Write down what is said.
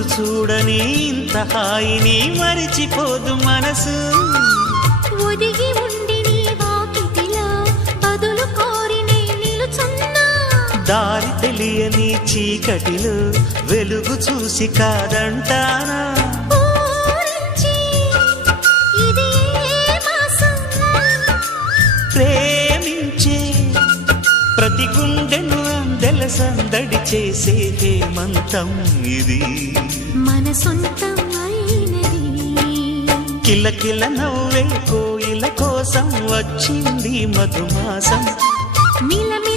రోజు చూడని ఇంత హాయిని మరిచిపోదు మనసు. ఒదిగి ఉండి నీ వాకిటిలో బదులు కోరి నే నిలుచున్నా. దారి తెలియని చీకటిలో వెలుగు చూసి కాదంటానా. ఊరించి ఇది ఏ మాసం? ప్రేమించే ప్రతి గుండెను అందెల సందడి చేసే హేమంతం ఇది. మన సొంతం అయినది. కిలకిల నవ్వే కోయిల కోసం వచ్చింది మధుమాసం. మిలమిల